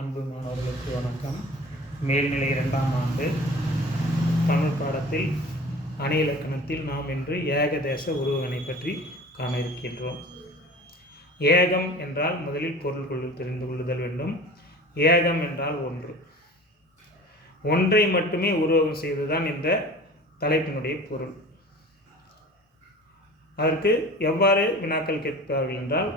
அன்பு மாணவர்களுக்கு வணக்கம். மேல்நிலை 2ஆம் ஆண்டு தமிழ் பாடத்தில் அணி இலக்கணத்தில் நாம் இன்று ஏகதேச உருவகணை பற்றி காண இருக்கின்றோம். ஏகம் என்றால் முதலில் பொருள் தெரிந்து கொள்ளுதல் வேண்டும். ஏகம் என்றால் ஒன்று. ஒன்றை மட்டுமே உருவகம் செய்வதுதான் இந்த தலைப்பினுடைய பொருள். அதற்கு எவ்வாறு வினாக்கள் கேட்பார்கள் என்றால்,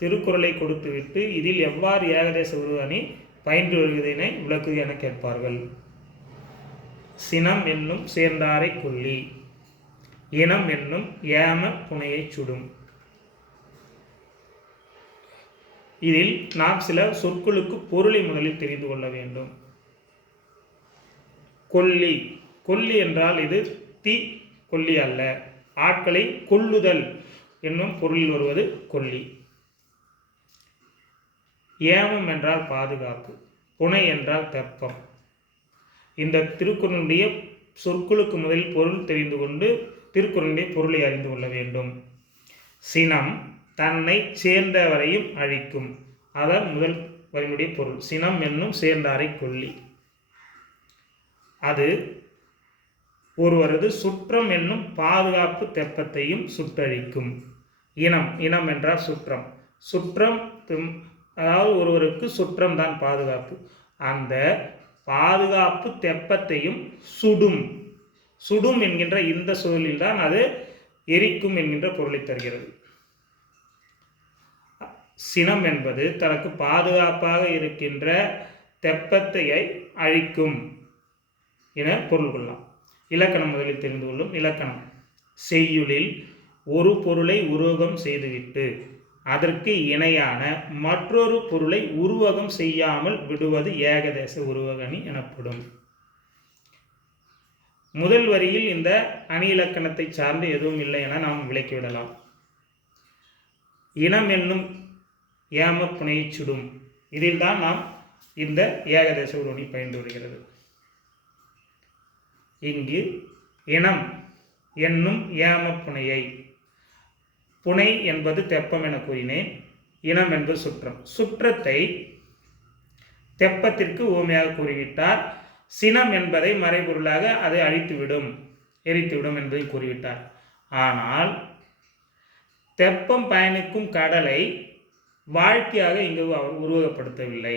திருக்குறளை கொடுத்துவிட்டு இதில் எவ்வாறு ஏகதேச உருவகணை பயின்று வருவதனை விளக்குக என கேட்பார்கள். சினம் என்னும் சேர்ந்தாரை கொல்லி, இனம் என்னும் ஏம புனையை சுடும். இதில் நாம் சில சொற்களுக்கு பொருளை முதலில் தெரிந்து கொள்ள வேண்டும். கொல்லி, கொல்லி என்றால் இது தீ கொல்லி அல்ல, ஆட்களை கொல்லுதல் என்னும் பொருளில் வருவது கொல்லி. ஏமம் என்றால் பாதுகாப்பு, புனை என்றால் தெப்பம். இந்த திருக்குறளுடைய சொற்களுக்கு முதலில் பொருள் தெரிந்து கொண்டு திருக்குறளுடைய பொருளை அறிந்து கொள்ள வேண்டும். சினம் தன்னை சேர்ந்தவரையும் அழிக்கும், அதான் முதல் வரியினுடைய பொருள். சினம் என்னும் சேர்ந்தாரை கொல்லி. அது ஒருவரது சுற்றம் என்னும் பாதுகாப்பு தெப்பத்தையும் சுட்டழிக்கும். இனம், இனம் என்றால் சுற்றம். சுற்றம் அதாவது ஒருவருக்கு சுற்றம் தான் பாதுகாப்பு. அந்த பாதுகாப்பு தெப்பத்தையும் சுடும். சுடும் என்கின்ற இந்த சொல்லில் தான் அது எரிக்கும் என்கின்ற பொருளை தருகிறது. சினம் என்பது தனக்கு பாதுகாப்பாக இருக்கின்ற தெப்பத்தையை அழிக்கும் என பொருள் கொள்ளலாம். இலக்கணம் முதலில் தெரிந்து கொள்ளும். இலக்கணம்: செய்யுளில் ஒரு பொருளை உருவகம் செய்துவிட்டு அதற்கு இணையான மற்றொரு பொருளை உருவகம் செய்யாமல் விடுவது ஏகதேச உருவகணி எனப்படும். முதல் வரியில் இந்த அணி இலக்கணத்தை சார்ந்து எதுவும் இல்லை என நாம் விளக்கிவிடலாம். இனம் என்னும் ஏம புனையை சுடும், இதில் தான் நாம் இந்த ஏகதேச உருவகணி பயின்று வருகிறது. இங்கு இனம் என்னும் ஏம புனையை, புனை என்பது தெப்பம் என கூறினேன். இனம் என்பது சுற்றம். சுற்றத்தை தெப்பத்திற்கு உவமையாக கூறிவிட்டார். சினம் என்பதை மறைபொருளாக அதை அழித்துவிடும், எரித்துவிடும் என்பதை கூறிவிட்டார். ஆனால் தெப்பம் பயணிக்கும் கடலை வாழ்க்கையாக இங்கு அவர் உருவகப்படுத்தவில்லை.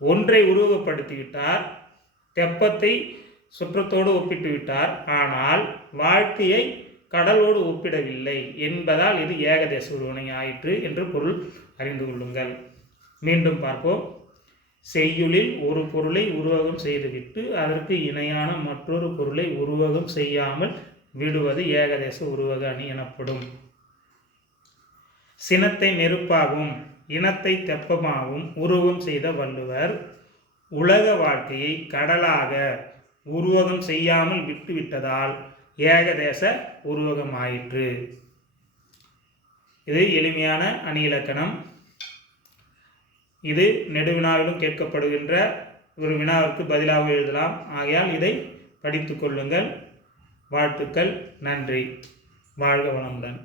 ஒன்றை உருவகப்படுத்திவிட்டார், தெப்பத்தை சுற்றத்தோடு ஒப்பிட்டு விட்டார். ஆனால் வாழ்க்கையை கடலோடு ஒப்பிடவில்லை என்பதால் இது ஏகதேச உருவகணை ஆயிற்று என்று பொருள் அறிந்து கொள்ளுங்கள். மீண்டும் பார்ப்போம். செய்யுளில் ஒரு பொருளை உருவகம் செய்துவிட்டு அதற்கு இணையான மற்றொரு பொருளை உருவகம் செய்யாமல் விடுவது ஏகதேச உருவக அணி எனப்படும். சினத்தை நெருப்பாகவும் இனத்தை தெப்பமாகவும் உருவகம் செய்த வள்ளுவர் உலக வாழ்க்கையை கடலாக உருவகம் செய்யாமல் விட்டுவிட்டதால் ஏகதேச உருவகம் ஆயிற்று. இது எளிமையான அணி இலக்கணம். இது நெடுவினாவிலும் கேட்கப்படுகின்ற ஒரு வினாவிற்கு பதிலாக எழுதலாம். ஆகையால் இதை படித்து கொள்ளுங்கள். வாழ்த்துக்கள். நன்றி. வாழ்க வளமுடன்.